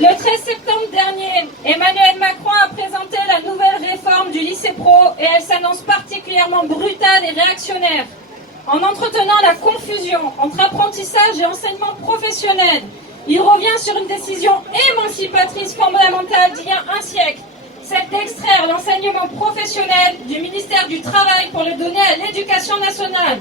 Le 13 septembre dernier, Emmanuel Macron a présenté la nouvelle réforme du lycée pro et elle s'annonce particulièrement brutale et réactionnaire. En entretenant la confusion entre apprentissage et enseignement professionnel, il revient sur une décision émancipatrice fondamentale d'il y a un siècle, celle d'extraire l'enseignement professionnel du ministère du Travail pour le donner à l'Éducation nationale.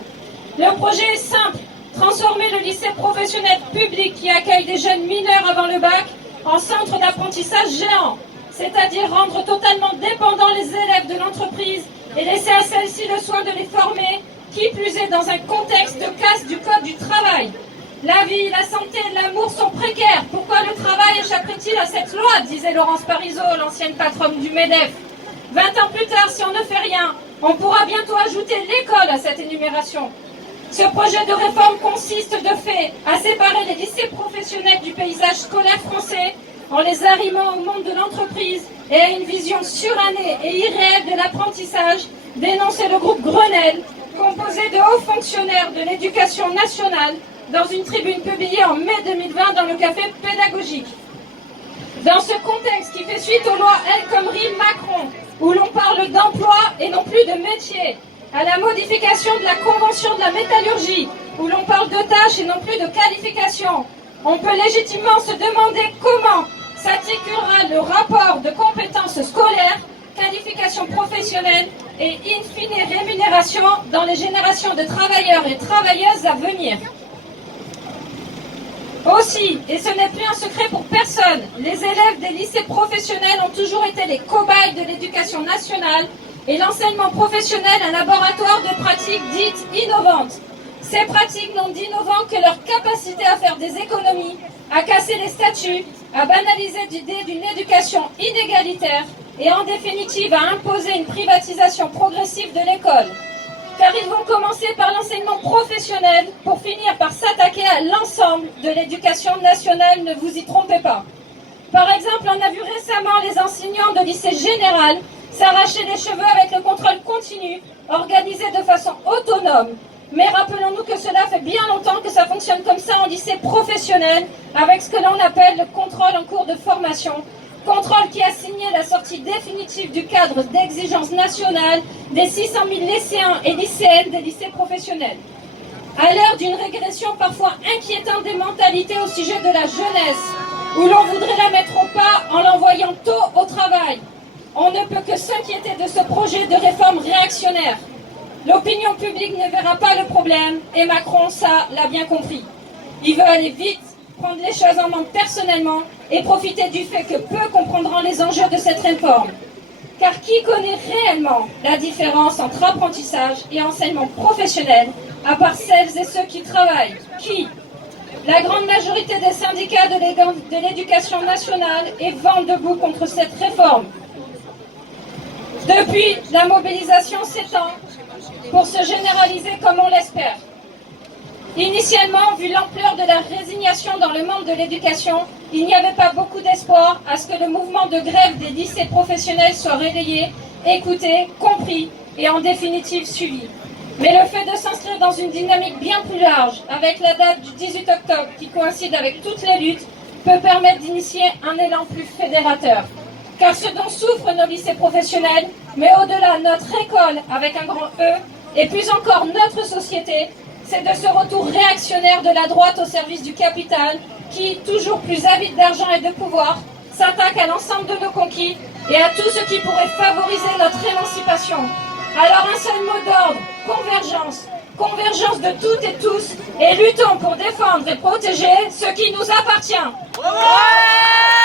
Le projet est simple, transformer le lycée professionnel public qui accueille des jeunes mineurs avant le bac en centre d'apprentissage géant, c'est-à-dire rendre totalement dépendants les élèves de l'entreprise et laisser à celle-ci le soin de les former, qui plus est dans un contexte de casse du code du travail. La vie, la santé et l'amour sont précaires. Pourquoi le travail échapperait-il à cette loi, disait Laurence Parisot, l'ancienne patronne du MEDEF. 20 ans plus tard, si on ne fait rien, on pourra bientôt ajouter l'école à cette énumération. Ce projet de réforme consiste de fait à séparer les lycées professionnels du paysage scolaire français en les arrimant au monde de l'entreprise et à une vision surannée et irréelle de l'apprentissage, dénonçait le groupe Grenelle, composé de hauts fonctionnaires de l'éducation nationale, dans une tribune publiée en mai 2020 dans le Café pédagogique. Dans ce contexte qui fait suite aux lois El Khomri Macron, où l'on parle d'emploi et non plus de métier, à la modification de la Convention de la métallurgie, où l'on parle de tâches et non plus de qualifications, on peut légitimement se demander comment s'articulera le rapport de compétences scolaires, qualifications professionnelles et in fine rémunération dans les générations de travailleurs et travailleuses à venir. Aussi, et ce n'est plus un secret pour personne, les élèves des lycées professionnels ont toujours été les cobayes de l'éducation nationale et l'enseignement professionnel un laboratoire de pratiques dites innovantes. Ces pratiques n'ont d'innovant que leur capacité à faire des économies, à casser les statuts, à banaliser l'idée d'une éducation inégalitaire et en définitive à imposer une privatisation progressive de l'école. Car ils vont commencer par l'enseignement professionnel pour finir par s'attaquer à l'ensemble de l'éducation nationale, ne vous y trompez pas. Par exemple, on a vu récemment les enseignants de lycée général s'arracher les cheveux avec le contrôle continu, organisé de façon autonome. Mais rappelons-nous que cela fait bien longtemps que ça fonctionne comme ça en lycée professionnel, avec ce que l'on appelle le contrôle en cours de formation. Contrôle qui a signé la sortie définitive du cadre d'exigence nationale des 600 000 lycéens et lycéennes des lycées professionnels. À l'heure d'une régression parfois inquiétante des mentalités au sujet de la jeunesse, où l'on voudrait la mettre au pas en l'envoyant tôt au travail, on ne peut que s'inquiéter de ce projet de réforme réactionnaire. L'opinion publique ne verra pas le problème et Macron, ça, l'a bien compris. Il veut aller vite, prendre les choses en main personnellement et profiter du fait que peu comprendront les enjeux de cette réforme. Car qui connaît réellement la différence entre apprentissage et enseignement professionnel, à part celles et ceux qui travaillent? Qui? La grande majorité des syndicats de l'éducation nationale est vent debout contre cette réforme. Depuis, la mobilisation s'étend pour se généraliser comme on l'espère. Initialement, vu l'ampleur de la résignation dans le monde de l'éducation, il n'y avait pas beaucoup d'espoir à ce que le mouvement de grève des lycées professionnels soit relayé, écouté, compris et en définitive suivi. Mais le fait de s'inscrire dans une dynamique bien plus large, avec la date du 18 octobre qui coïncide avec toutes les luttes, peut permettre d'initier un élan plus fédérateur. Car ce dont souffrent nos lycées professionnels, mais au-delà notre école avec un grand E, et plus encore notre société, c'est de ce retour réactionnaire de la droite au service du capital qui, toujours plus avide d'argent et de pouvoir, s'attaque à l'ensemble de nos conquis et à tout ce qui pourrait favoriser notre émancipation. Alors un seul mot d'ordre, convergence. Convergence de toutes et tous et luttons pour défendre et protéger ce qui nous appartient. Ouais!